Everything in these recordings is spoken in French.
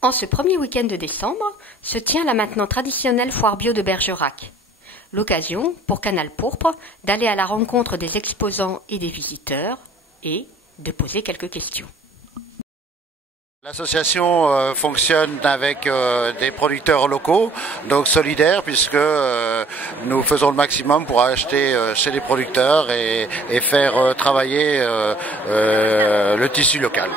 En ce premier week-end de décembre, se tient la maintenant traditionnelle foire bio de Bergerac. L'occasion, pour Canal Pourpre, d'aller à la rencontre des exposants et des visiteurs et de poser quelques questions. L'association fonctionne avec des producteurs locaux, donc solidaires, puisque nous faisons le maximum pour acheter chez les producteurs et faire travailler le tissu local.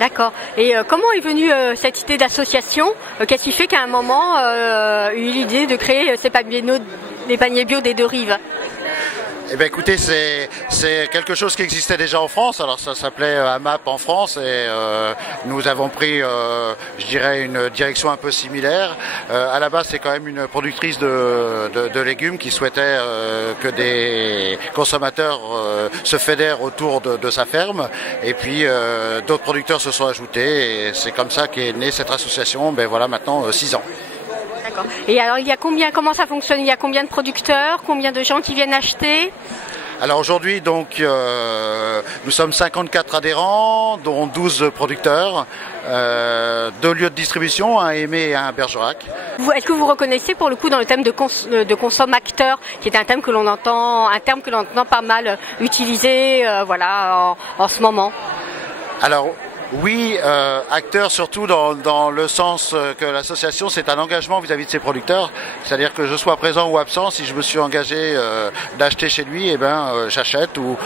D'accord. Et comment est venue cette idée d'association? Qu'est-ce qui fait qu'à un moment, eu l'idée de créer les paniers bio des deux rives? Eh bien, écoutez, c'est quelque chose qui existait déjà en France. Alors ça s'appelait AMAP en France et nous avons pris, je dirais, une direction un peu similaire. À la base, c'est quand même une productrice de légumes qui souhaitait que des consommateurs se fédèrent autour de sa ferme. Et puis d'autres producteurs se sont ajoutés et c'est comme ça qu'est née cette association. Ben voilà, maintenant 6 ans. D'accord. Et alors, comment ça fonctionne? Il y a combien de producteurs, combien de gens qui viennent acheter? Alors aujourd'hui, donc, nous sommes 54 adhérents, dont 12 producteurs, 2 lieux de distribution, un Aimé et un Bergerac. Est-ce que vous reconnaissez pour le coup dans le thème de consommateur, qui est un terme que l'on entend pas mal utilisé, en ce moment? Alors, oui, acteur surtout dans le sens que l'association c'est un engagement vis-à-vis de ses producteurs, c'est-à-dire que je sois présent ou absent, si je me suis engagé d'acheter chez lui, eh ben j'achète ou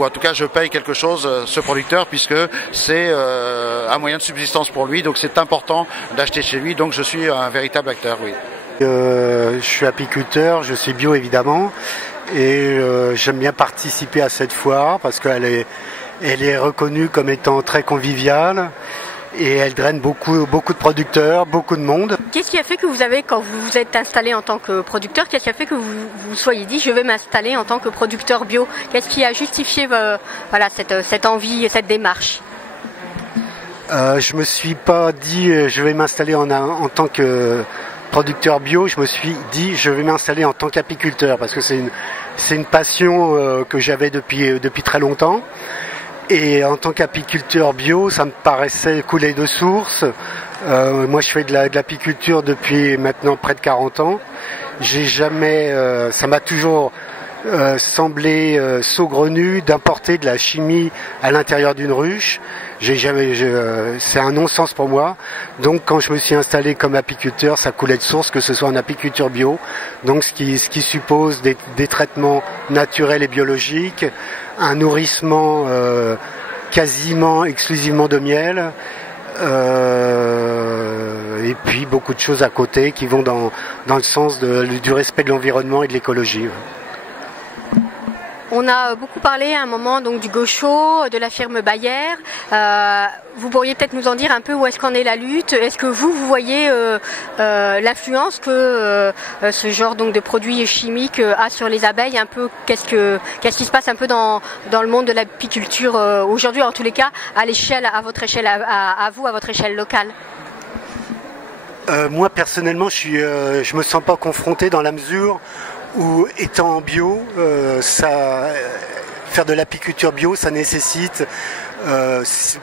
en tout cas je paye quelque chose ce producteur puisque c'est un moyen de subsistance pour lui, donc c'est important d'acheter chez lui, donc je suis un véritable acteur, oui. Je suis apiculteur, je suis bio évidemment et j'aime bien participer à cette foire parce qu'elle est reconnue comme étant très conviviale et elle draine beaucoup de producteurs, beaucoup de monde. Qu'est-ce qui a fait que quand vous vous êtes installé en tant que producteur, qu'est-ce qui a fait que vous vous soyez dit je vais m'installer en tant que producteur bio? Qu'est-ce qui a justifié cette envie et cette démarche? Je me suis pas dit je vais m'installer en tant que producteur bio, je me suis dit je vais m'installer en tant qu'apiculteur parce que c'est une passion que j'avais depuis très longtemps. Et en tant qu'apiculteur bio, ça me paraissait couler de source. Moi, je fais de l'apiculture depuis maintenant près de 40 ans. Ça m'a toujours semblé saugrenu d'importer de la chimie à l'intérieur d'une ruche. C'est un non-sens pour moi. Donc, quand je me suis installé comme apiculteur, ça coulait de source que ce soit en apiculture bio. Donc, ce qui suppose des traitements naturels et biologiques, un nourrissement quasiment exclusivement de miel, et puis beaucoup de choses à côté qui vont dans le sens du respect de l'environnement et de l'écologie. On a beaucoup parlé à un moment donc du Gaucho, de la firme Bayer. Vous pourriez peut-être nous en dire un peu où est-ce qu'en est la lutte? Est-ce que vous voyez l'influence que ce genre donc de produits chimiques a sur les abeilles? Un peu qu'est-ce qui se passe un peu dans le monde de l'apiculture aujourd'hui, en tous les cas à votre échelle locale? Moi personnellement, je me sens pas confronté dans la mesure où, étant bio, faire de l'apiculture bio, ça nécessite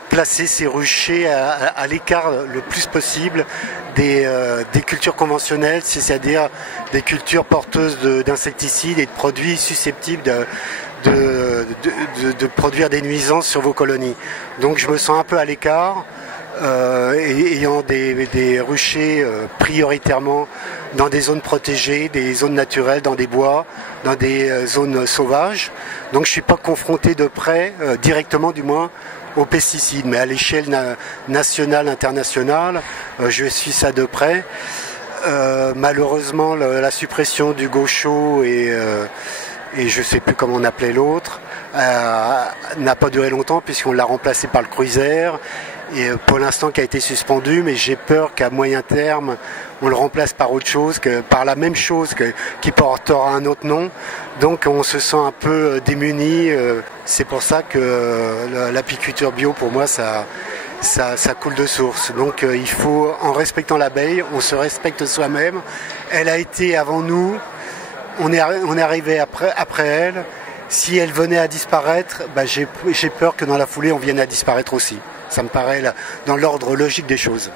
placer ces ruchers à l'écart le plus possible des cultures conventionnelles, c'est-à-dire des cultures porteuses d'insecticides et de produits susceptibles de produire des nuisances sur vos colonies. Donc je me sens un peu à l'écart, ayant des ruchers prioritairement dans des zones protégées, des zones naturelles, dans des bois, dans des zones sauvages. Donc je ne suis pas confronté de près, directement du moins, aux pesticides. Mais à l'échelle nationale, internationale, je suis ça de près. Malheureusement, la suppression du Gaucho et je ne sais plus comment on appelait l'autre, n'a pas duré longtemps puisqu'on l'a remplacé par le Cruiser. Et pour l'instant qui a été suspendu, mais j'ai peur qu'à moyen terme, on le remplace par autre chose, par la même chose qui portera un autre nom. Donc on se sent un peu démuni. C'est pour ça que l'apiculture bio, pour moi, ça coule de source. Donc il faut, en respectant l'abeille, on se respecte soi-même. Elle a été avant nous, on est arrivé après elle. Si elle venait à disparaître, j'ai peur que dans la foulée, on vienne à disparaître aussi. Ça me paraît dans l'ordre logique des choses.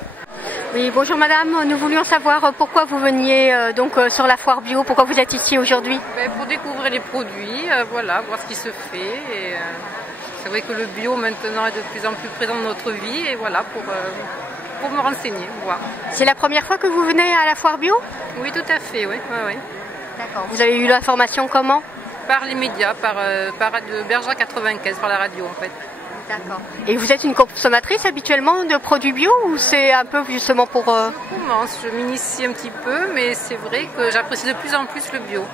Oui, bonjour madame, nous voulions savoir pourquoi vous veniez sur la foire bio, pourquoi vous êtes ici aujourd'hui? Pour découvrir les produits, voilà, voir ce qui se fait. C'est vrai que le bio maintenant est de plus en plus présent dans notre vie et voilà, pour me renseigner, voir. C'est la première fois que vous venez à la foire bio? Oui, tout à fait, oui. D'accord. Vous avez eu l'information comment? Par les médias, par Bergerac 95, par la radio en fait. D'accord. Et vous êtes une consommatrice habituellement de produits bio ou c'est un peu justement pour... Je commence, je m'initie un petit peu, mais c'est vrai que j'apprécie de plus en plus le bio.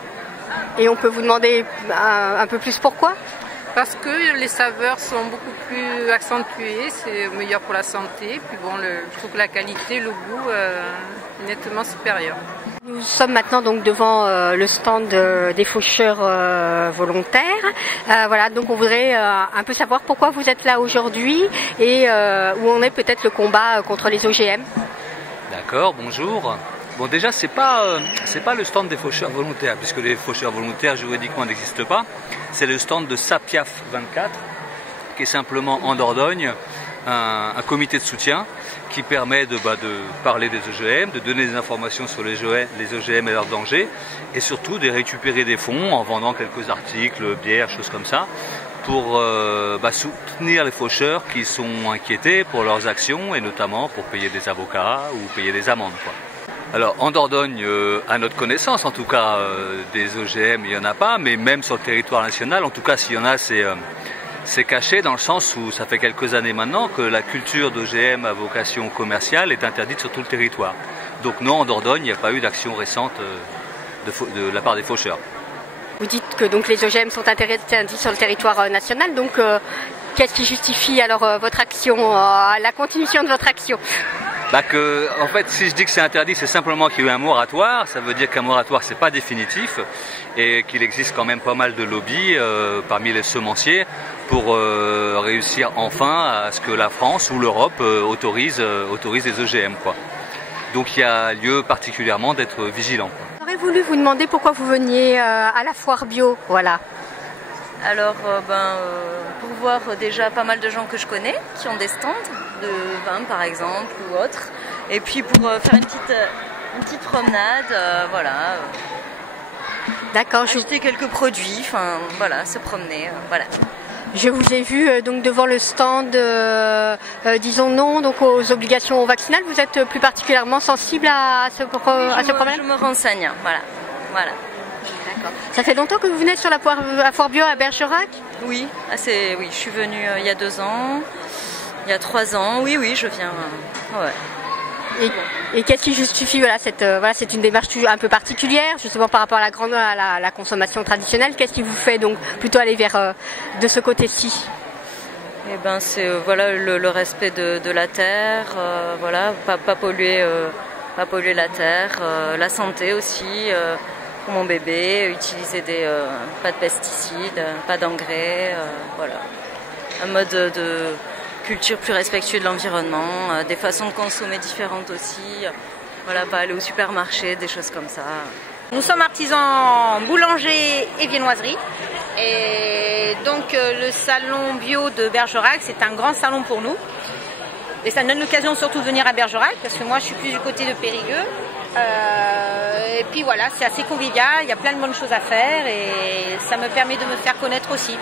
Et on peut vous demander un peu plus pourquoi? Parce que les saveurs sont beaucoup plus accentuées, c'est meilleur pour la santé. Puis bon, je trouve que la qualité, le goût est nettement supérieur. Nous sommes maintenant donc devant le stand des faucheurs volontaires. Voilà, donc on voudrait un peu savoir pourquoi vous êtes là aujourd'hui et où en est peut-être le combat contre les OGM. D'accord, bonjour. Bon, déjà c'est pas le stand des faucheurs volontaires puisque les faucheurs volontaires juridiquement n'existent pas. C'est le stand de Sapiaf 24 qui est simplement en Dordogne un comité de soutien qui permet de parler des OGM, de donner des informations sur les OGM et leurs dangers, et surtout de récupérer des fonds en vendant quelques articles, bières, choses comme ça, pour soutenir les faucheurs qui sont inquiétés pour leurs actions, et notamment pour payer des avocats ou payer des amendes, quoi. Alors en Dordogne, à notre connaissance en tout cas, des OGM il n'y en a pas, mais même sur le territoire national, en tout cas s'il y en a, c'est caché dans le sens où ça fait quelques années maintenant que la culture d'OGM à vocation commerciale est interdite sur tout le territoire. Donc non, en Dordogne, il n'y a pas eu d'action récente de la part des faucheurs. Vous dites que donc, les OGM sont interdits sur le territoire national, donc qu'est-ce qui justifie alors votre action, la continuation de votre action? En fait, si je dis que c'est interdit, c'est simplement qu'il y a eu un moratoire. Ça veut dire qu'un moratoire, c'est pas définitif et qu'il existe quand même pas mal de lobbies parmi les semenciers pour réussir enfin à ce que la France ou l'Europe autorise les OGM, quoi. Donc il y a lieu particulièrement d'être vigilant. J'aurais voulu vous demander pourquoi vous veniez à la foire bio, voilà. Alors, pour voir déjà pas mal de gens que je connais qui ont des stands de vin par exemple ou autres, et puis pour faire une petite promenade, voilà. D'accord. Acheter quelques produits, enfin voilà, se promener, voilà. Je vous ai vu donc devant le stand, disons non donc aux obligations vaccinales. Vous êtes plus particulièrement sensible à ce problème? Je me renseigne, voilà. Ça fait longtemps que vous venez sur la foire bio à Bergerac? Oui, oui, je suis venue il y a 2 ans, il y a 3 ans, oui, je viens. Ouais. Et qu'est-ce qui justifie c'est une démarche un peu particulière, justement par rapport à la consommation traditionnelle. Qu'est-ce qui vous fait donc plutôt aller vers de ce côté-ci? C'est le respect de la terre, pas polluer la terre, la santé aussi. Pour mon bébé, utiliser pas de pesticides, pas d'engrais, voilà. Un mode de culture plus respectueux de l'environnement, des façons de consommer différentes aussi, voilà, pas aller au supermarché, des choses comme ça. Nous sommes artisans boulanger et viennoiserie. Et donc le salon bio de Bergerac, c'est un grand salon pour nous. Et ça me donne l'occasion surtout de venir à Bergerac, parce que moi je suis plus du côté de Périgueux. Et puis voilà, c'est assez convivial, il y a plein de bonnes choses à faire et ça me permet de me faire connaître aussi.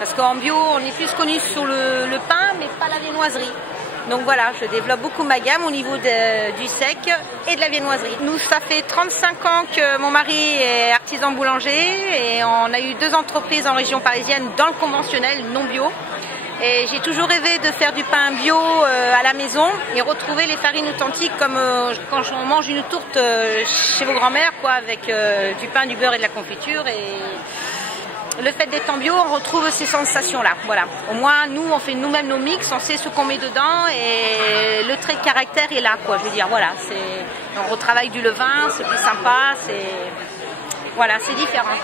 Parce qu'en bio, on est plus connu sur le pain, mais pas la viennoiserie. Donc voilà, je développe beaucoup ma gamme au niveau du sec et de la viennoiserie. Nous, ça fait 35 ans que mon mari est artisan boulanger et on a eu 2 entreprises en région parisienne dans le conventionnel, non bio. Et j'ai toujours rêvé de faire du pain bio à la maison et retrouver les farines authentiques comme quand on mange une tourte chez vos grands-mères, quoi, avec du pain, du beurre et de la confiture. Et le fait d'être en bio, on retrouve ces sensations-là. Voilà. Au moins, nous, on fait nous-mêmes nos mix, on sait ce qu'on met dedans et le trait de caractère est là, quoi. Je veux dire, voilà, on retravaille du levain, c'est plus sympa, c'est différent.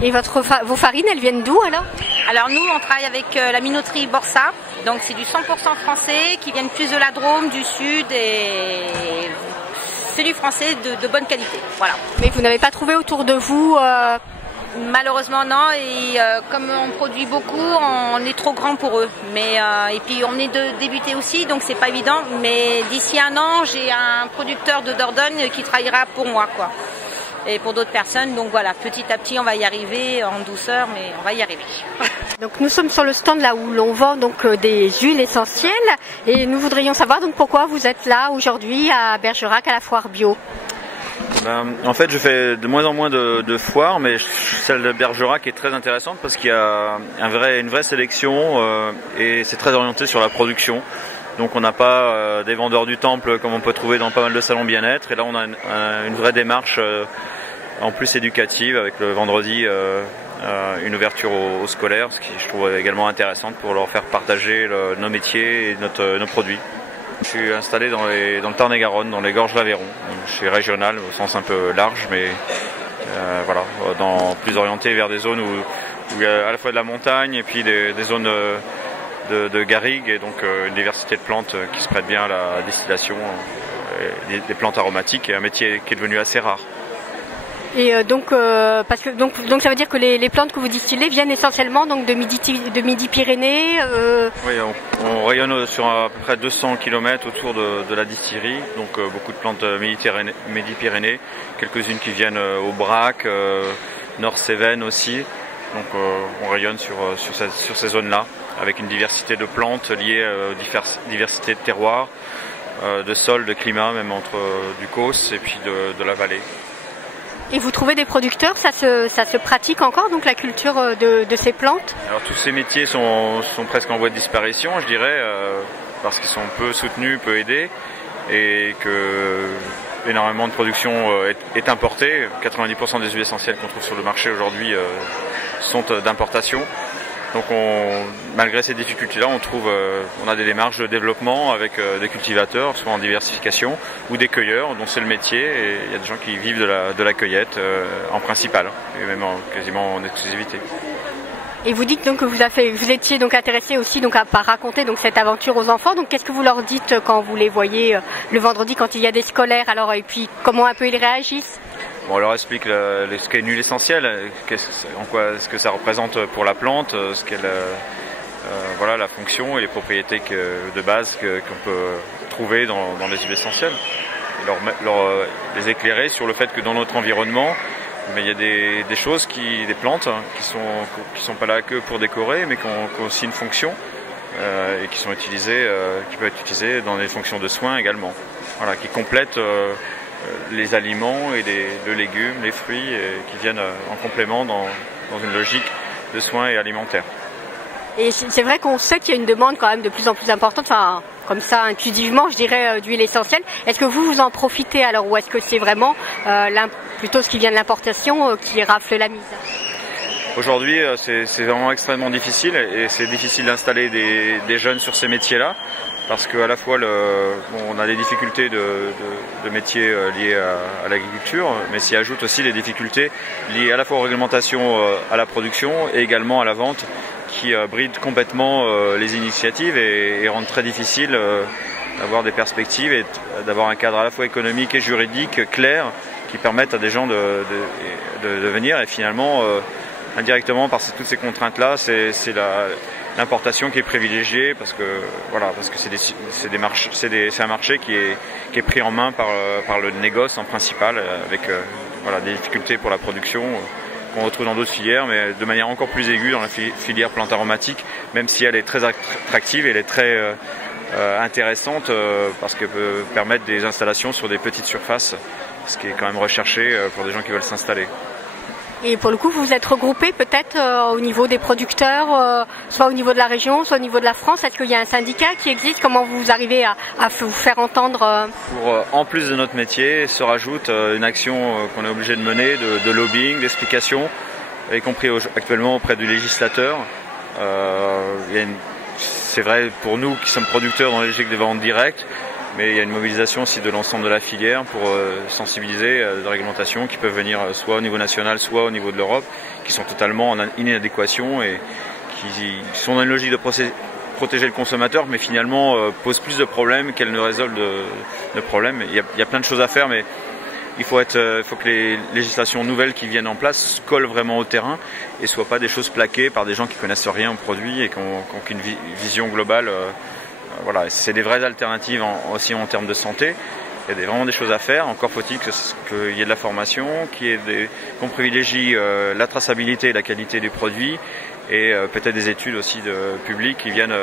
Et vos farines, elles viennent d'où alors? Alors nous, on travaille avec la minoterie Borsa, donc c'est du 100% français qui viennent plus de la Drôme, du Sud et c'est du français de bonne qualité. Voilà. Mais vous n'avez pas trouvé autour de vous Malheureusement non, et comme on produit beaucoup, on est trop grand pour eux. Mais et puis on est débuté aussi, donc c'est pas évident. Mais d'ici un an, j'ai un producteur de Dordogne qui travaillera pour moi, quoi. Et pour d'autres personnes, donc voilà, petit à petit on va y arriver en douceur, mais on va y arriver. Donc nous sommes sur le stand là où l'on vend donc des huiles essentielles et nous voudrions savoir donc pourquoi vous êtes là aujourd'hui à Bergerac à la foire bio. En fait, je fais de moins en moins de foires, mais celle de Bergerac est très intéressante parce qu'il y a une vraie sélection et c'est très orienté sur la production. Donc on n'a pas des vendeurs du temple comme on peut trouver dans pas mal de salons bien-être. Et là on a une vraie démarche en plus éducative avec le vendredi une ouverture aux scolaires, ce qui je trouve également intéressante pour leur faire partager nos métiers et nos produits. Je suis installé dans le Tarn-et-Garonne, dans les Gorges d'Aveyron. Je suis régional au sens un peu large, mais voilà, plus orienté vers des zones où il y a à la fois de la montagne et puis des zones de garrigues et donc une diversité de plantes qui se prête bien à la distillation, des plantes aromatiques, et un métier qui est devenu assez rare. Et donc parce que donc ça veut dire que les plantes que vous distillez viennent essentiellement donc de Midi-Pyrénées. Oui, on rayonne sur à peu près 200 km autour de la distillerie, donc beaucoup de plantes Midi-Pyrénées, quelques-unes qui viennent au Brac, Nord-Cévennes aussi. Donc on rayonne sur ces zones-là, avec une diversité de plantes liées à diversité de terroirs, de sol, de climat, même entre du Causse et puis de la vallée. Et vous trouvez des producteurs, ça se pratique encore, donc la culture de ces plantes? Alors tous ces métiers sont presque en voie de disparition, je dirais, parce qu'ils sont peu soutenus, peu aidés, et que énormément de production est importée. 90% des huiles essentielles qu'on trouve sur le marché aujourd'hui sont d'importation. Donc malgré ces difficultés-là, on a des démarches de développement avec des cultivateurs, soit en diversification, ou des cueilleurs, dont c'est le métier. Et il y a des gens qui vivent de la cueillette en principal, et même quasiment en exclusivité. Et vous dites donc que vous étiez donc intéressé aussi donc à raconter donc cette aventure aux enfants. Donc qu'est-ce que vous leur dites quand vous les voyez le vendredi quand il y a des scolaires? Alors et puis comment un peu ils réagissent? Bon, on leur explique ce qu'est une huile essentielle, ce que ça représente pour la plante, voilà, la fonction et les propriétés de base qu'on peut trouver dans les huiles essentielles. Et les éclairer sur le fait que dans notre environnement, mais il y a des choses, des plantes qui sont pas là que pour décorer, mais qui ont aussi une fonction et qui peuvent être utilisées dans des fonctions de soins également. Voilà, qui complètent les aliments et le légume, les fruits, qui viennent en complément dans une logique de soins et alimentaires. Et c'est vrai qu'on sait qu'il y a une demande quand même de plus en plus importante, enfin, comme ça intuitivement je dirais, d'huile essentielle. Est-ce que vous en profitez alors, ou est-ce que c'est vraiment plutôt ce qui vient de l'importation qui rafle la mise? Aujourd'hui, c'est vraiment extrêmement difficile, et c'est difficile d'installer des jeunes sur ces métiers-là, parce qu'à la fois on a des difficultés de métiers liés à l'agriculture, mais s'y ajoutent aussi des difficultés liées à la fois aux réglementations, à la production et également à la vente, qui brident complètement les initiatives et rendent très difficile d'avoir des perspectives et d'avoir un cadre à la fois économique et juridique clair qui permettent à des gens de venir. Et finalement, indirectement, par toutes ces contraintes-là, c'est l'importation qui est privilégiée, parce que c'est un marché qui est pris en main par le négoce en principal, avec des difficultés pour la production qu'on retrouve dans d'autres filières, mais de manière encore plus aiguë dans la filière plante aromatique, même si elle est très attractive et elle est très intéressante, parce qu'elle peut permettre des installations sur des petites surfaces, ce qui est quand même recherché pour des gens qui veulent s'installer. Et pour le coup, vous vous êtes regroupés peut-être au niveau des producteurs, soit au niveau de la région, soit au niveau de la France. Est-ce qu'il y a un syndicat qui existe? Comment vous arrivez à vous faire entendre? En plus de notre métier, se rajoute une action qu'on est obligé de mener, de lobbying, d'explication, y compris actuellement auprès du législateur. C'est vrai pour nous qui sommes producteurs dans la logique des ventes directes, mais il y a une mobilisation aussi de l'ensemble de la filière pour sensibiliser à des réglementations qui peuvent venir soit au niveau national, soit au niveau de l'Europe, qui sont totalement en inadéquation et qui sont dans une logique de protéger le consommateur, mais finalement posent plus de problèmes qu'elles ne résolvent de problèmes. Il y a plein de choses à faire, mais il faut que les législations nouvelles qui viennent en place collent vraiment au terrain et soient pas des choses plaquées par des gens qui connaissent rien au produit et qui ont qu'une vision globale. Voilà, c'est des vraies alternatives aussi en termes de santé. Il y a vraiment des choses à faire. Encore faut-il qu'il y ait de la formation, qu'on privilégie la traçabilité et la qualité des produits et peut-être des études aussi publiques qui viennent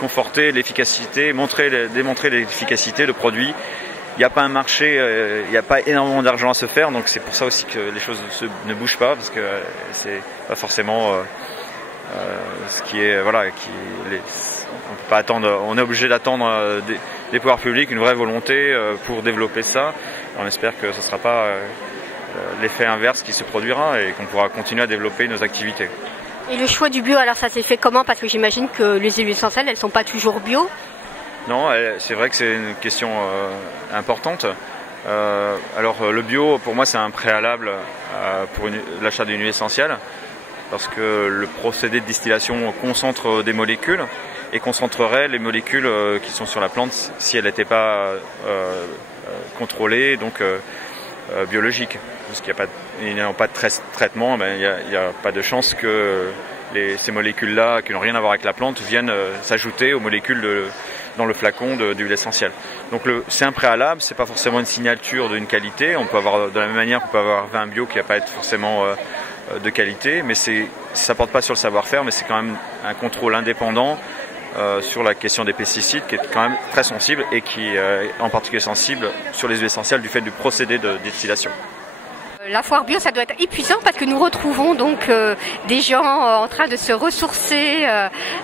conforter l'efficacité, démontrer l'efficacité de produits. Il n'y a pas un marché, il n'y a pas énormément d'argent à se faire, donc c'est pour ça aussi que les choses ne bougent pas, parce que c'est pas forcément ce qui est on peut pas attendre, on est obligé d'attendre des pouvoirs publics une vraie volonté pour développer ça. On espère que ce ne sera pas l'effet inverse qui se produira et qu'on pourra continuer à développer nos activités. Et le choix du bio, alors ça s'est fait comment? Parce que j'imagine que les huiles essentielles, elles ne sont pas toujours bio. Non, c'est vrai que c'est une question importante. Alors le bio, pour moi, c'est un préalable pour l'achat d'une huile essentielle, parce que le procédé de distillation concentre des molécules et concentrerait les molécules qui sont sur la plante si elle n'était pas contrôlée, donc biologique. Parce qu'il n'y a pas de traitement, il n'y a pas de chance que ces molécules-là, qui n'ont rien à voir avec la plante, viennent s'ajouter aux molécules dans le flacon d'huile essentielle. Donc c'est un préalable, c'est pas forcément une signature d'une qualité. On peut avoir, de la même manière qu'on peut avoir un vin bio qui va pas être forcément de qualité, mais ça porte pas sur le savoir-faire, mais c'est quand même un contrôle indépendant sur la question des pesticides qui est quand même très sensible et qui est en particulier sensible sur les huiles essentielles du fait du procédé de distillation. La foire bio, ça doit être épuisant parce que nous retrouvons donc des gens en train de se ressourcer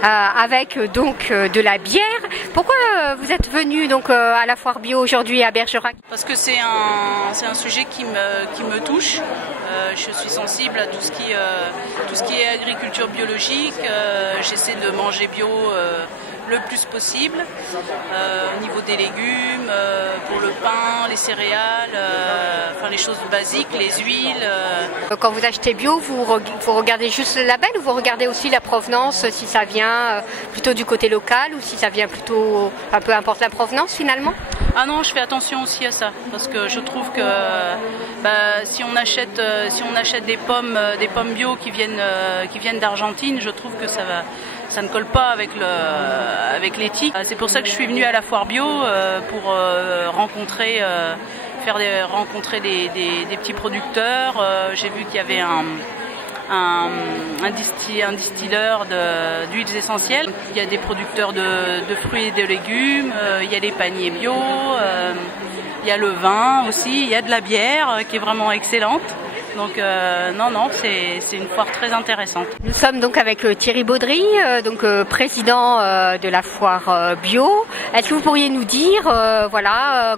avec donc de la bière. Pourquoi vous êtes venus donc à la foire bio aujourd'hui à Bergerac? Parce que c'est un sujet qui me touche. Je suis sensible à tout ce qui est agriculture biologique. J'essaie de manger bio le plus possible au niveau des légumes, pour le pain, les céréales, les choses basiques, les huiles. Quand vous achetez bio, vous regardez juste le label ou vous regardez aussi la provenance, si ça vient plutôt du côté local ou si ça vient plutôt, peu importe la provenance finalement? Ah non, je fais attention aussi à ça parce que je trouve que si on achète des pommes bio qui viennent d'Argentine, je trouve que ça ne colle pas avec l'éthique. C'est pour ça que je suis venue à la foire bio pour rencontrer des petits producteurs. J'ai vu qu'il y avait un distilleur d'huiles essentielles. Il y a des producteurs de fruits et de légumes. Il y a les paniers bio. Il y a le vin aussi. Il y a de la bière qui est vraiment excellente. Donc c'est une foire très intéressante. Nous sommes donc avec Thierry Baudry, président de la foire bio. Est-ce que vous pourriez nous dire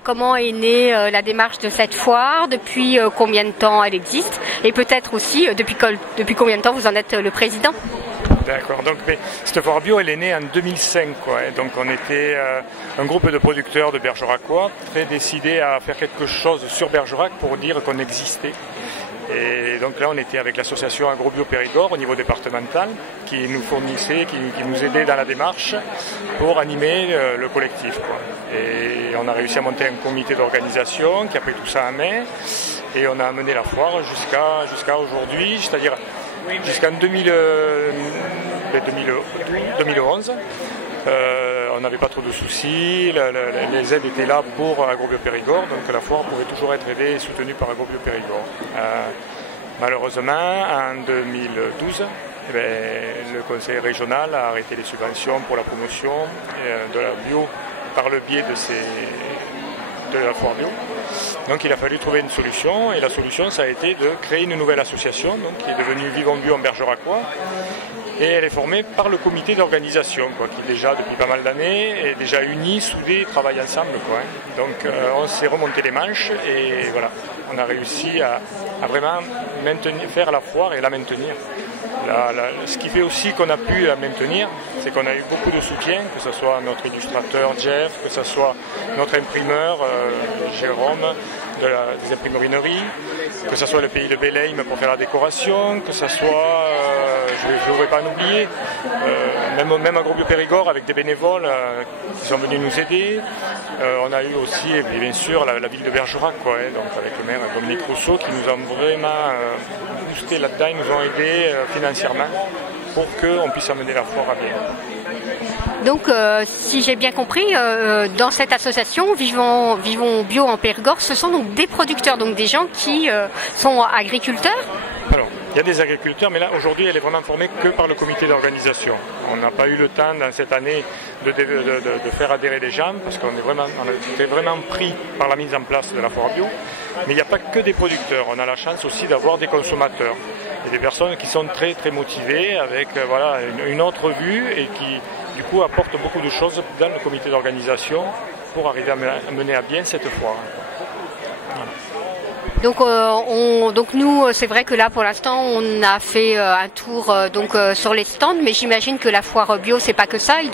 comment est née la démarche de cette foire, depuis combien de temps elle existe et peut-être aussi depuis combien de temps vous en êtes le président? D'accord, donc cette foire bio elle est née en 2005 donc on était un groupe de producteurs de Bergeracois très décidés à faire quelque chose sur Bergerac pour dire qu'on existait. Et donc là on était avec l'association AgroBio Périgord au niveau départemental qui nous fournissait, qui nous aidait dans la démarche pour animer le collectif. Et on a réussi à monter un comité d'organisation qui a pris tout ça en main et on a mené la foire jusqu'à aujourd'hui, c'est-à-dire jusqu'en 2011. On n'avait pas trop de soucis, les aides étaient là pour AgroBio Périgord, donc la foire pouvait toujours être aidée et soutenue par AgroBio Périgord. Malheureusement, en 2012, le conseil régional a arrêté les subventions pour la promotion de la bio par le biais de la foire bio. Donc il a fallu trouver une solution et la solution ça a été de créer une nouvelle association qui est devenue Vivons Bio en Bergeracois. Et elle est formée par le comité d'organisation, qui déjà depuis pas mal d'années est déjà uni, soudé, travaille ensemble. Donc on s'est remonté les manches et voilà, on a réussi à vraiment faire la foire et la maintenir. Ce qui fait aussi qu'on a pu la maintenir, c'est qu'on a eu beaucoup de soutien, que ce soit notre illustrateur Jeff, que ce soit notre imprimeur Jérôme des imprimeries, que ce soit le pays de Beleim pour faire la décoration, que ce soit, je vais voudrais pas en oublier. Même Agrobio Périgord avec des bénévoles qui sont venus nous aider. On a eu aussi, bien sûr, la ville de Bergerac, quoi, donc avec le maire Dominique Rousseau, qui nous ont vraiment boosté là-dedans, ils nous ont aidés financièrement pour qu'on puisse amener la foire à bien. Donc, si j'ai bien compris, dans cette association Vivons Bio en Périgord, ce sont donc des producteurs, donc des gens qui sont agriculteurs. Alors, il y a des agriculteurs, mais là, aujourd'hui, elle est vraiment formée que par le comité d'organisation. On n'a pas eu le temps, dans cette année, de faire adhérer les gens, parce qu'on a été vraiment pris par la mise en place de la foire bio. Mais il n'y a pas que des producteurs. On a la chance aussi d'avoir des consommateurs et des personnes qui sont très, très motivées, avec voilà, une autre vue et qui, du coup, apportent beaucoup de choses dans le comité d'organisation pour arriver à mener à bien cette foire. Voilà. Donc nous, c'est vrai que là pour l'instant on a fait un tour sur les stands, mais j'imagine que la foire bio c'est pas que ça. Il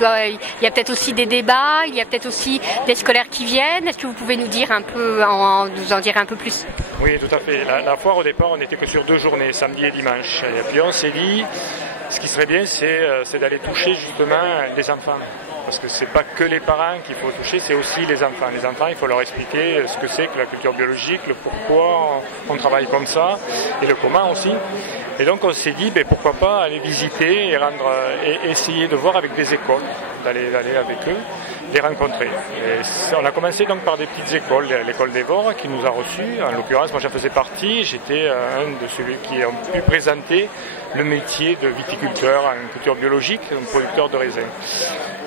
y a peut-être aussi des débats, il y a peut-être aussi des scolaires qui viennent. Est-ce que vous pouvez nous dire nous en dire un peu plus? Oui, tout à fait. La foire au départ on n'était que sur 2 journées, samedi et dimanche. Et puis on s'est dit, ce qui serait bien c'est d'aller toucher justement les enfants. Parce que c'est pas que les parents qu'il faut toucher, c'est aussi les enfants. Les enfants, il faut leur expliquer ce que c'est que la culture biologique, le pourquoi on travaille comme ça, et le comment aussi. Et donc on s'est dit, pourquoi pas aller visiter et essayer de voir avec des écoles, d'aller avec eux, les rencontrer. Et on a commencé donc par des petites écoles, l'école d'Evore qui nous a reçus. En l'occurrence, moi j'en faisais partie, j'étais un de ceux qui ont pu présenter le métier de viticulteur en culture biologique, un producteur de raisins.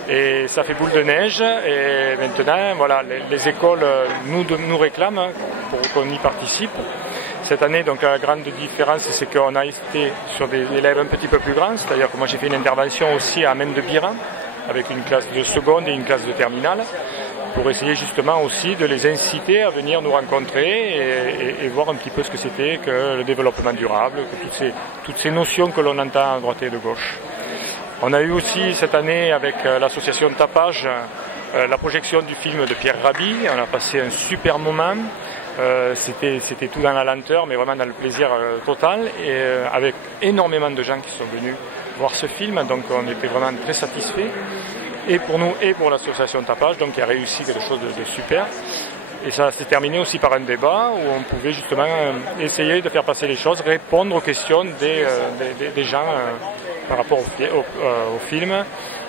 Et ça fait boule de neige et maintenant voilà, les écoles nous réclament pour qu'on y participe. Cette année, donc la grande différence, c'est qu'on a été sur des élèves un petit peu plus grands, c'est-à-dire que moi j'ai fait une intervention aussi à Mende de Biran avec une classe de seconde et une classe de terminale pour essayer justement aussi de les inciter à venir nous rencontrer et voir un petit peu ce que c'était que le développement durable, que toutes ces notions que l'on entend à droite et de gauche. On a eu aussi cette année avec l'association Tapage la projection du film de Pierre Rabhi. On a passé un super moment. C'était tout dans la lenteur, mais vraiment dans le plaisir total, et avec énormément de gens qui sont venus voir ce film. Donc on était vraiment très satisfaits, et pour nous et pour l'association Tapage, donc qui a réussi quelque chose de super. Et ça s'est terminé aussi par un débat où on pouvait justement essayer de faire passer les choses, répondre aux questions des gens par rapport au film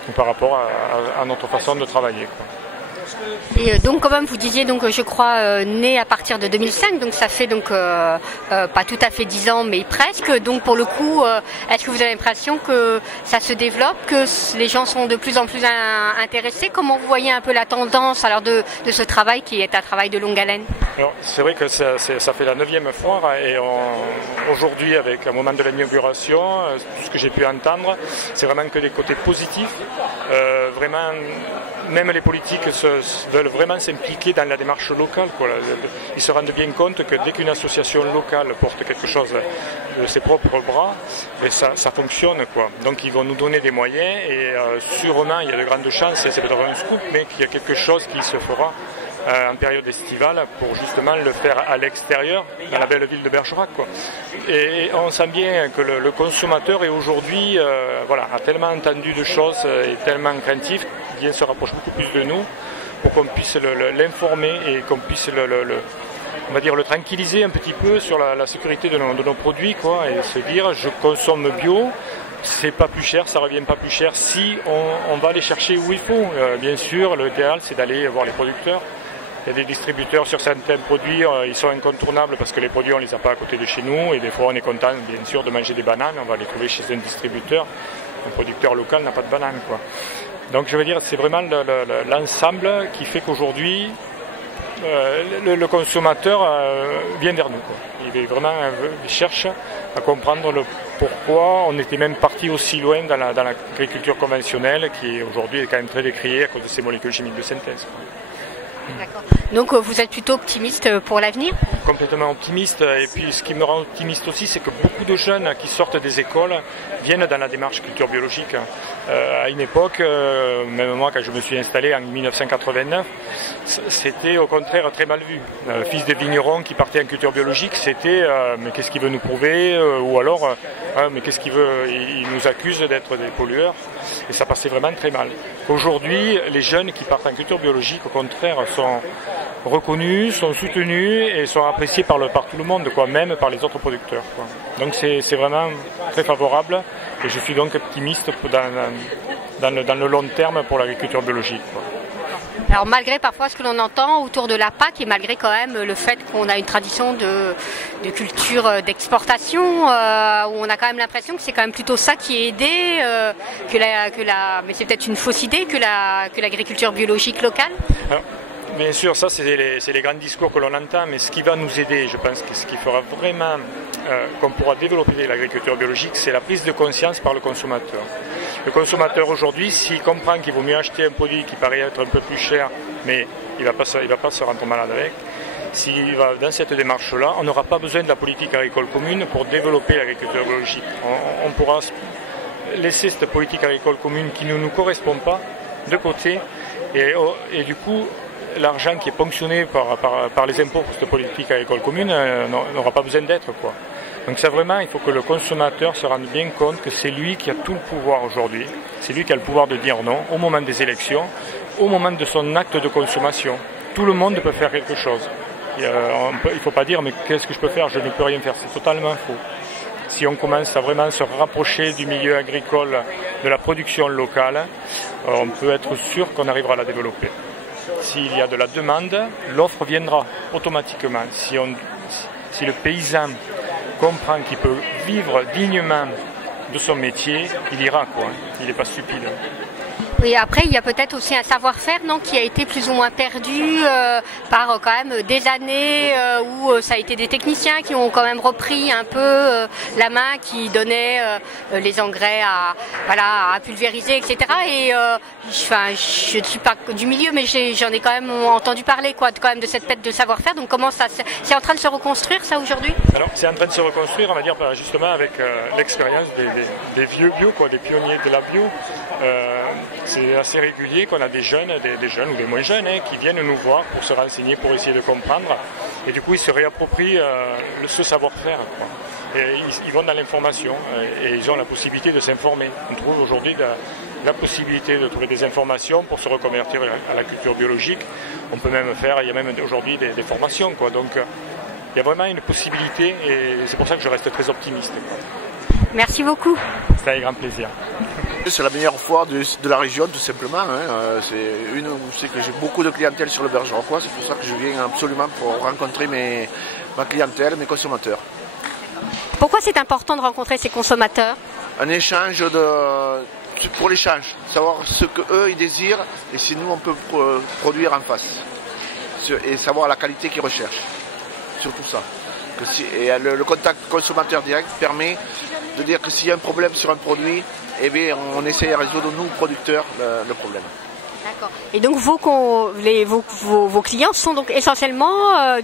ou par rapport à notre façon de travailler, quoi. Et donc quand même vous disiez donc je crois né à partir de 2005, donc ça fait donc pas tout à fait 10 ans mais presque. Donc pour le coup est-ce que vous avez l'impression que ça se développe, que les gens sont de plus en plus intéressés? Comment vous voyez un peu la tendance alors de ce travail qui est un travail de longue haleine? Alors c'est vrai que ça fait la 9e foire et aujourd'hui avec un moment de l'inauguration, tout ce que j'ai pu entendre, c'est vraiment que des côtés positifs. Vraiment même les politiques veulent vraiment s'impliquer dans la démarche locale, quoi. Ils se rendent bien compte que dès qu'une association locale porte quelque chose de ses propres bras, et ça fonctionne, quoi. Donc ils vont nous donner des moyens et sûrement il y a de grandes chances, et c'est peut-être un scoop, mais qu'il y a quelque chose qui se fera en période estivale pour justement le faire à l'extérieur, dans la belle ville de Bergerac, quoi. Et on sent bien que le consommateur est aujourd'hui a tellement entendu de choses et tellement craintif, il vient se rapprocher beaucoup plus de nous pour qu'on puisse l'informer et qu'on puisse on va dire le tranquilliser un petit peu sur la sécurité de nos produits, quoi, et se dire je consomme bio, c'est pas plus cher, ça revient pas plus cher si on va aller chercher où il faut. Bien sûr, l'idéal c'est d'aller voir les producteurs. Il y a des distributeurs sur certains produits, ils sont incontournables parce que les produits on les a pas à côté de chez nous, et des fois on est content bien sûr de manger des bananes, on va les trouver chez un distributeur. Un producteur local n'a pas de bananes, quoi. Donc je veux dire, c'est vraiment l'ensemble qui fait qu'aujourd'hui le consommateur vient vers nous, quoi. Il cherche à comprendre le pourquoi on était même parti aussi loin dans l'agriculture conventionnelle qui aujourd'hui est quand même très décriée à cause de ces molécules chimiques de synthèse, quoi. D'accord. Donc vous êtes plutôt optimiste pour l'avenir? Complètement optimiste, et puis ce qui me rend optimiste aussi, c'est que beaucoup de jeunes qui sortent des écoles viennent dans la démarche culture biologique. À une époque, même moi quand je me suis installé en 1989, c'était au contraire très mal vu. Fils de vigneron qui partait en culture biologique, c'était mais qu'est-ce qu'il veut nous prouver, ou alors Ah, mais qu'est-ce qu'il veut? Il nous accuse d'être des pollueurs et ça passait vraiment très mal. Aujourd'hui, les jeunes qui partent en culture biologique, au contraire, sont reconnus, sont soutenus et sont appréciés par tout le monde, quoi, même par les autres producteurs, quoi. Donc c'est vraiment très favorable et je suis donc optimiste dans le long terme pour l'agriculture biologique, quoi. Alors malgré parfois ce que l'on entend autour de la PAC et malgré quand même le fait qu'on a une tradition de culture d'exportation, où on a quand même l'impression que c'est quand même plutôt ça qui est aidé, mais c'est peut-être une fausse idée que l'agriculture biologique locale. Alors, bien sûr, ça c'est les grands discours que l'on entend, mais ce qui va nous aider, je pense que ce qui fera vraiment qu'on pourra développer l'agriculture biologique, c'est la prise de conscience par le consommateur. Le consommateur aujourd'hui, s'il comprend qu'il vaut mieux acheter un produit qui paraît être un peu plus cher, mais il ne va pas se rendre malade avec, s'il va dans cette démarche-là, on n'aura pas besoin de la politique agricole commune pour développer l'agriculture biologique. On pourra laisser cette politique agricole commune qui ne nous correspond pas de côté et du coup, l'argent qui est ponctionné par les impôts pour cette politique agricole commune n'aura pas besoin d'être, quoi. Donc ça vraiment, il faut que le consommateur se rende bien compte que c'est lui qui a tout le pouvoir aujourd'hui, c'est lui qui a le pouvoir de dire non au moment des élections, au moment de son acte de consommation. Tout le monde peut faire quelque chose. Il ne faut pas dire mais qu'est-ce que je peux faire, je ne peux rien faire, c'est totalement faux. Si on commence à vraiment se rapprocher du milieu agricole, de la production locale, on peut être sûr qu'on arrivera à la développer. S'il y a de la demande, l'offre viendra automatiquement. Si le paysan comprend qu'il peut vivre dignement de son métier, il ira, quoi. Il n'est pas stupide. Oui, après, il y a peut-être aussi un savoir-faire, non, qui a été plus ou moins perdu par quand même des années où ça a été des techniciens qui ont quand même repris un peu la main, qui donnaient les engrais à pulvériser, etc. Et je ne suis pas du milieu, mais j'en ai quand même entendu parler, quoi, quand même de cette perte de savoir-faire. Donc comment ça, c'est en train de se reconstruire, ça, aujourd'hui? Alors, c'est en train de se reconstruire, on va dire, justement avec l'expérience des vieux bio, quoi, des pionniers de la bio. C'est assez régulier qu'on a des jeunes ou des moins jeunes qui viennent nous voir pour se renseigner, pour essayer de comprendre. Et du coup, ils se réapproprient ce savoir-faire, quoi. Et ils vont dans l'information et ils ont la possibilité de s'informer. On trouve aujourd'hui la possibilité de trouver des informations pour se reconvertir à la culture biologique. On peut même il y a même aujourd'hui des formations, quoi. Donc, il y a vraiment une possibilité et c'est pour ça que je reste très optimiste, quoi. Merci beaucoup. C'est avec grand plaisir. C'est la meilleure foire de la région, tout simplement. C'est une où c'est que j'ai beaucoup de clientèle sur le Bergeracois. C'est pour ça que je viens absolument pour rencontrer ma clientèle, mes consommateurs. Pourquoi c'est important de rencontrer ces consommateurs? Un échange pour l'échange, savoir ce qu'eux ils désirent et si nous on peut produire en face. Et savoir la qualité qu'ils recherchent. Surtout ça. Et le contact consommateur direct permet de dire que s'il y a un problème sur un produit, eh bien, on essaie de résoudre, nous, producteurs, le problème. D'accord. Et donc vos clients sont donc essentiellement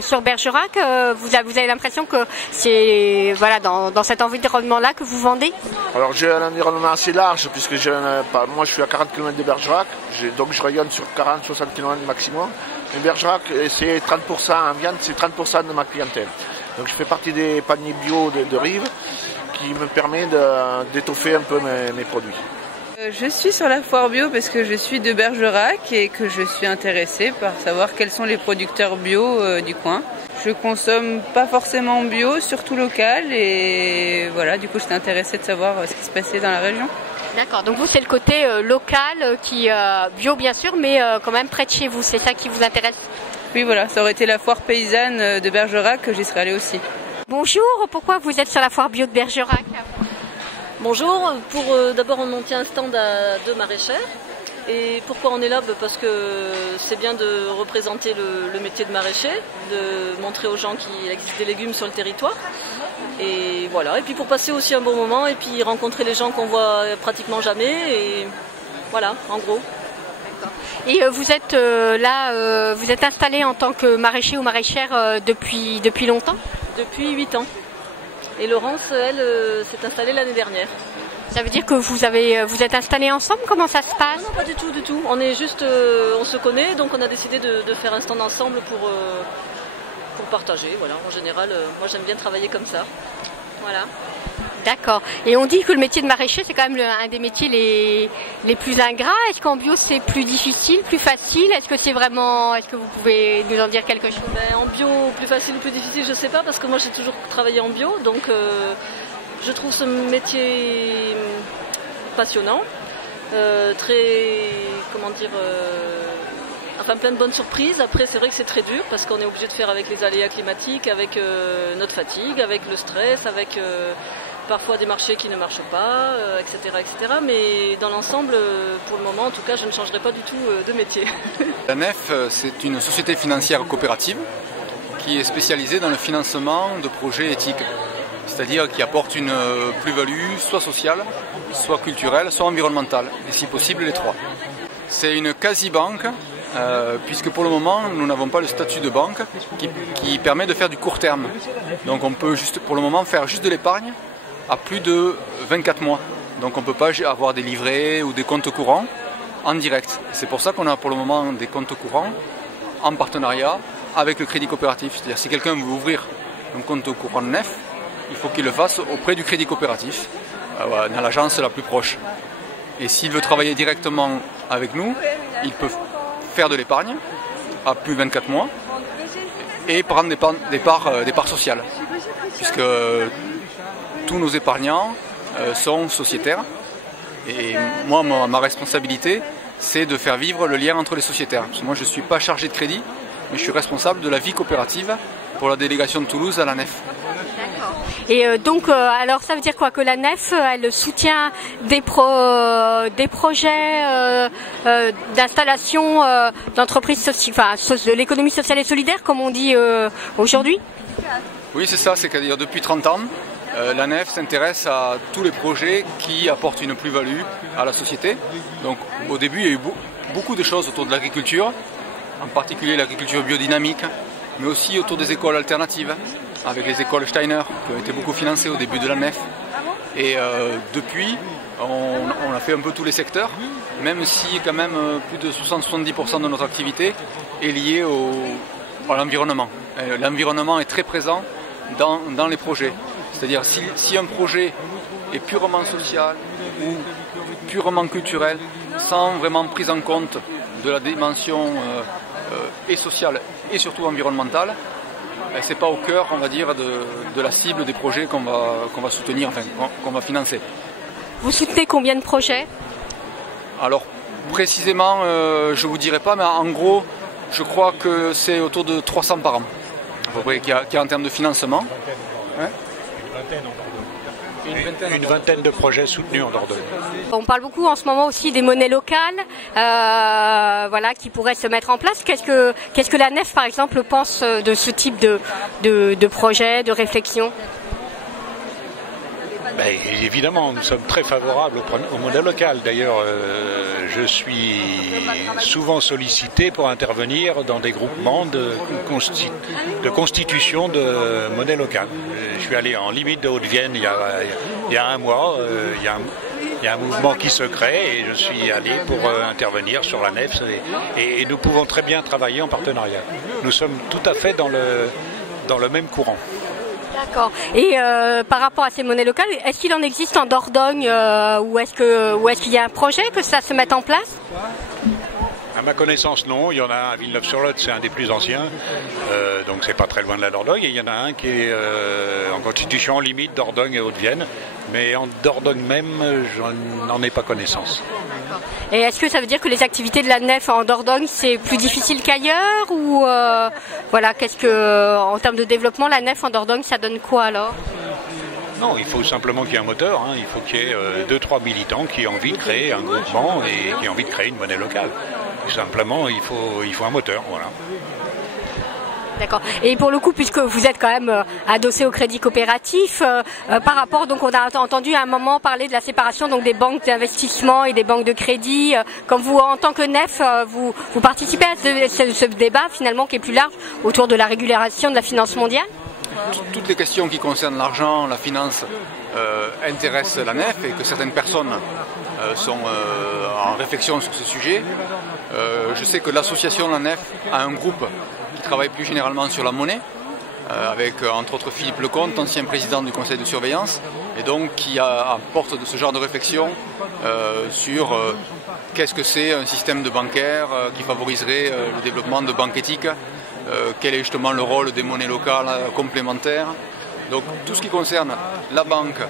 sur Bergerac. Vous avez l'impression que c'est dans cet environnement-là que vous vendez? Alors j'ai un environnement assez large puisque moi je suis à 40 km de Bergerac, donc je rayonne sur 40-60 km maximum. Mais Bergerac, c'est 30% en viande, c'est 30% de ma clientèle. Donc je fais partie des paniers bio de Rives qui me permet d'étoffer un peu mes produits. Je suis sur la foire bio parce que je suis de Bergerac et que je suis intéressée par savoir quels sont les producteurs bio du coin. Je consomme pas forcément bio, surtout local et voilà, du coup j'étais intéressée de savoir ce qui se passait dans la région. D'accord, donc vous c'est le côté local qui bio bien sûr, mais quand même près de chez vous, c'est ça qui vous intéresse? Oui voilà, ça aurait été la foire paysanne de Bergerac que j'y serais allée aussi. Bonjour, pourquoi vous êtes sur la foire bio de Bergerac? Bonjour, d'abord on tient un stand à 2 maraîchères. Et pourquoi on est là? Parce que c'est bien de représenter le métier de maraîcher, de montrer aux gens qu'il existe des légumes sur le territoire. Et voilà, et puis pour passer aussi un bon moment et puis rencontrer les gens qu'on voit pratiquement jamais. Et voilà, en gros. Et vous êtes vous êtes installé en tant que maraîcher ou maraîchère depuis longtemps? Depuis 8 ans. Et Laurence, elle, s'est installée l'année dernière. Ça veut dire que vous êtes installés ensemble? Comment ça se passe? Non, pas du tout, du tout. On est juste, on se connaît, donc on a décidé de faire un stand ensemble pour partager. Voilà, en général, moi j'aime bien travailler comme ça. Voilà. D'accord. Et on dit que le métier de maraîcher, c'est quand même un des métiers les plus ingrats. Est-ce qu'en bio, c'est plus difficile, plus facile? Est-ce que vous pouvez nous en dire quelque chose? En bio, plus facile ou plus difficile, je sais pas, parce que moi j'ai toujours travaillé en bio, donc je trouve ce métier passionnant, plein de bonnes surprises. Après, c'est vrai que c'est très dur parce qu'on est obligé de faire avec les aléas climatiques, avec notre fatigue, avec le stress, avec parfois des marchés qui ne marchent pas, etc., etc. Mais dans l'ensemble, pour le moment, en tout cas, je ne changerai pas du tout de métier. La NEF, c'est une société financière coopérative qui est spécialisée dans le financement de projets éthiques. C'est-à-dire qui apporte une plus-value soit sociale, soit culturelle, soit environnementale, et si possible les trois. C'est une quasi-banque, puisque pour le moment nous n'avons pas le statut de banque qui permet de faire du court terme. Donc on peut pour le moment faire juste de l'épargne à plus de 24 mois. Donc on ne peut pas avoir des livrets ou des comptes courants en direct. C'est pour ça qu'on a pour le moment des comptes courants en partenariat avec le crédit coopératif. C'est-à-dire si quelqu'un veut ouvrir un compte courant NEF, il faut qu'il le fasse auprès du crédit coopératif, dans l'agence la plus proche. Et s'il veut travailler directement avec nous, il peut faire de l'épargne à plus de 24 mois et prendre des parts sociales. Puisque tous nos épargnants sont sociétaires. Et moi, ma responsabilité, c'est de faire vivre le lien entre les sociétaires. Parce que moi, je ne suis pas chargé de crédit, mais je suis responsable de la vie coopérative pour la délégation de Toulouse à la NEF. Et donc, alors ça veut dire quoi? Que la NEF, elle soutient des projets d'installation d'entreprises de l'économie sociale et solidaire, comme on dit aujourd'hui? Oui, c'est ça. C'est-à-dire depuis 30 ans, la NEF s'intéresse à tous les projets qui apportent une plus-value à la société. Donc, au début, il y a eu beaucoup de choses autour de l'agriculture, en particulier l'agriculture biodynamique, mais aussi autour des écoles alternatives, avec les écoles Steiner, qui ont été beaucoup financées au début de la NEF. Et depuis, on a fait un peu tous les secteurs, même si quand même plus de 60-70% de notre activité est liée à l'environnement. L'environnement est très présent dans les projets. C'est-à-dire si un projet est purement social ou purement culturel, sans vraiment prise en compte de la dimension et sociale et surtout environnementale, c'est pas au cœur, on va dire, de la cible des projets qu'on va soutenir, enfin qu'on va financer. Vous soutenez combien de projets? Alors précisément, je vous dirai pas, mais en gros, je crois que c'est autour de 300 par an, à peu près, qu'il y a en termes de financement. Hein? Une vingtaine de projets soutenus en Dordogne. On parle beaucoup en ce moment aussi des monnaies locales, qui pourraient se mettre en place. Qu'est-ce que la NEF, par exemple, pense de ce type de projet, de réflexion? Évidemment, nous sommes très favorables aux monnaies locales. D'ailleurs, je suis souvent sollicité pour intervenir dans des groupements de constitution de monnaie locale. Je suis allé en limite de Haute-Vienne il y a un mois. Il y a un mouvement qui se crée et je suis allé pour intervenir sur la NEF et nous pouvons très bien travailler en partenariat. Nous sommes tout à fait dans le même courant. D'accord. Et par rapport à ces monnaies locales, est-ce qu'il en existe en Dordogne ou est-ce qu'il y a un projet que ça se mette en place? À ma connaissance, non. Il y en a un à Villeneuve-sur-Lot, c'est un des plus anciens, donc c'est pas très loin de la Dordogne. Et il y en a un qui est en constitution en limite Dordogne et Haute-Vienne, mais en Dordogne même, je n'en ai pas connaissance. Et est-ce que ça veut dire que les activités de la NEF en Dordogne, c'est plus difficile qu'ailleurs ou qu'est-ce que, en termes de développement, la NEF en Dordogne, ça donne quoi alors? Non, il faut simplement qu'il y ait un moteur. Il faut qu'il y ait 2-3 militants qui aient envie de créer un groupement et qui aient envie de créer une monnaie locale. Tout simplement, il faut un moteur, voilà. D'accord. Et pour le coup, puisque vous êtes quand même adossé au crédit coopératif, par rapport, donc on a entendu à un moment parler de la séparation donc des banques d'investissement et des banques de crédit. Comme vous, en tant que NEF, vous participez à ce débat finalement qui est plus large autour de la régulation de la finance mondiale? Toutes les questions qui concernent l'argent, la finance, intéressent la NEF et que certaines personnes sont en réflexion sur ce sujet. Je sais que l'association La NEF a un groupe qui travaille plus généralement sur la monnaie, avec entre autres Philippe Lecomte, ancien président du conseil de surveillance, et donc qui apporte de ce genre de réflexion sur qu'est-ce que c'est un système de bancaire qui favoriserait le développement de banques éthiques, quel est justement le rôle des monnaies locales complémentaires. Donc tout ce qui concerne la banque,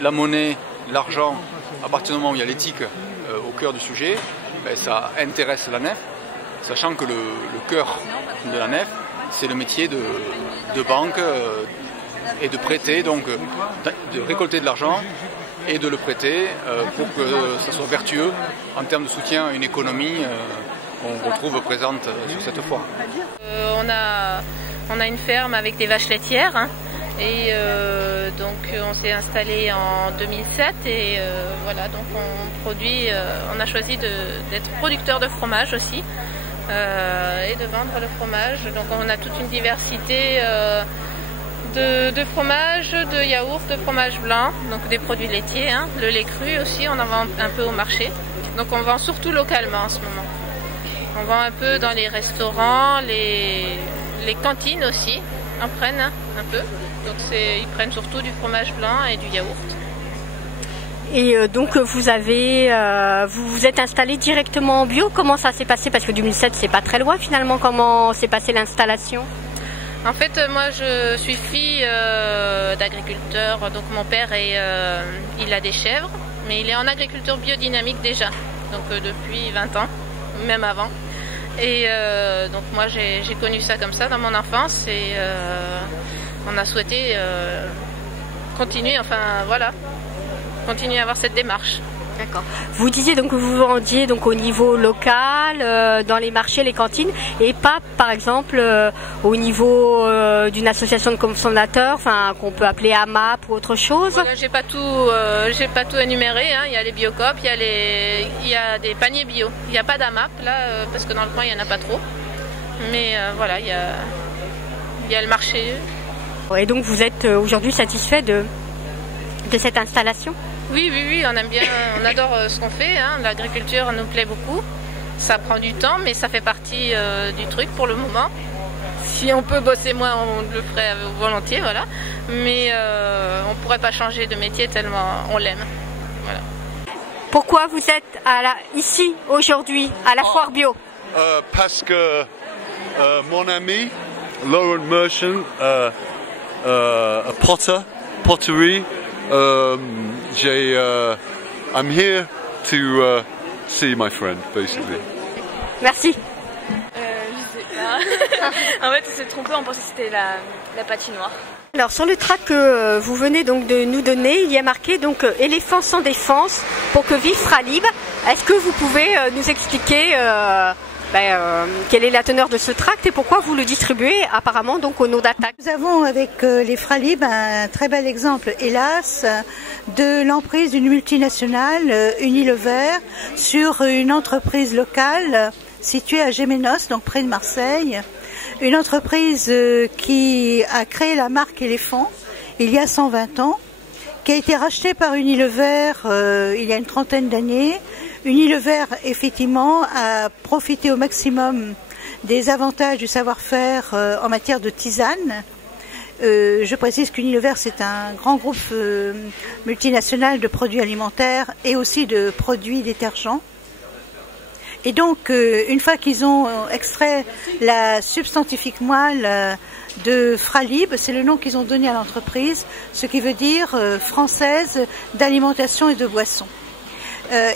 la monnaie, l'argent, à partir du moment où il y a l'éthique au cœur du sujet, ben, ça intéresse la nef, sachant que le cœur de la nef, c'est le métier de banque et de prêter, donc de récolter de l'argent et de le prêter pour que ça soit vertueux en termes de soutien à une économie qu'on retrouve présente sur cette foire. On a une ferme avec des vaches laitières, hein, et donc on s'est installé en 2007 et voilà, donc on a choisi d'être producteur de fromage aussi et de vendre le fromage. Donc on a toute une diversité de fromages, de yaourts, de fromage blanc, donc des produits laitiers, hein, le lait cru aussi, on en vend un peu au marché. Donc on vend surtout localement en ce moment. On vend un peu dans les restaurants, les cantines aussi en prennent un peu. Donc ils prennent surtout du fromage blanc et du yaourt. Et donc vous vous êtes installé directement en bio. Comment ça s'est passé? Parce que 2007 c'est pas très loin finalement. Comment s'est passée l'installation? En fait, moi je suis fille d'agriculteur. Donc mon père il a des chèvres, mais il est en agriculture biodynamique déjà. Donc depuis 20 ans, même avant. Et donc moi j'ai connu ça comme ça dans mon enfance et on a souhaité continuer, continuer à avoir cette démarche. D'accord. Vous disiez donc que vous vendiez donc au niveau local, dans les marchés, les cantines, et pas par exemple au niveau d'une association de consommateurs, qu'on peut appeler AMAP ou autre chose. Voilà, j'ai pas tout énuméré, hein. Il y a les Biocoop, il y a des paniers bio. Il n'y a pas d'AMAP là, parce que dans le coin il n'y en a pas trop. Mais voilà, il y a le marché. Et donc vous êtes aujourd'hui satisfait de cette installation? Oui, on aime bien, on adore ce qu'on fait, hein. L'agriculture nous plaît beaucoup. Ça prend du temps, mais ça fait partie du truc pour le moment. Si on peut bosser moins, on le ferait volontiers, voilà. Mais on ne pourrait pas changer de métier tellement on l'aime. Voilà. Pourquoi vous êtes ici aujourd'hui à la foire bio? Parce que mon ami Laurent Merchant, pottery. I'm here to see my friend, basically. Merci. Je sais pas. En fait, on s'est trompé, on pensait que c'était la patinoire. Alors sur le tract que vous venez donc de nous donner, il y a marqué donc éléphant sans défense pour que vive Fralib. Est-ce que vous pouvez nous expliquer quelle est la teneur de ce tract et pourquoi vous le distribuez apparemment donc au nom d'attaque? Nous avons avec les Fralib un très bel exemple, hélas, de l'emprise d'une multinationale, Unilever, sur une entreprise locale située à Gémenos, donc près de Marseille. Une entreprise qui a créé la marque éléphant il y a 120 ans, qui a été rachetée par Unilever il y a une trentaine d'années. Unilever, effectivement, a profité au maximum des avantages du savoir-faire en matière de tisane. Je précise qu'Unilever, c'est un grand groupe multinational de produits alimentaires et aussi de produits détergents. Et donc, une fois qu'ils ont extrait la substantifique moelle de Fralib, c'est le nom qu'ils ont donné à l'entreprise, ce qui veut dire française d'alimentation et de boissons.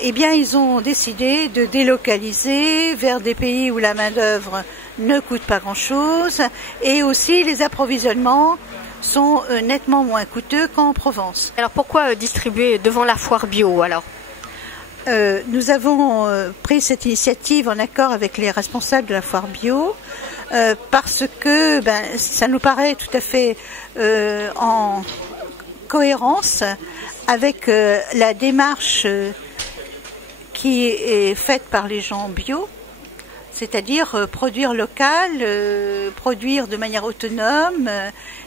Eh bien, ils ont décidé de délocaliser vers des pays où la main-d'œuvre ne coûte pas grand-chose et aussi les approvisionnements sont nettement moins coûteux qu'en Provence. Alors pourquoi distribuer devant la foire bio alors? Nous avons pris cette initiative en accord avec les responsables de la foire bio parce que ça nous paraît tout à fait en cohérence avec la démarche qui est faite par les gens bio, c'est-à-dire produire local, produire de manière autonome.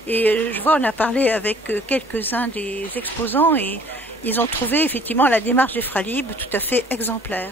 Et je vois, on a parlé avec quelques-uns des exposants et ils ont trouvé effectivement la démarche des Fralib tout à fait exemplaire.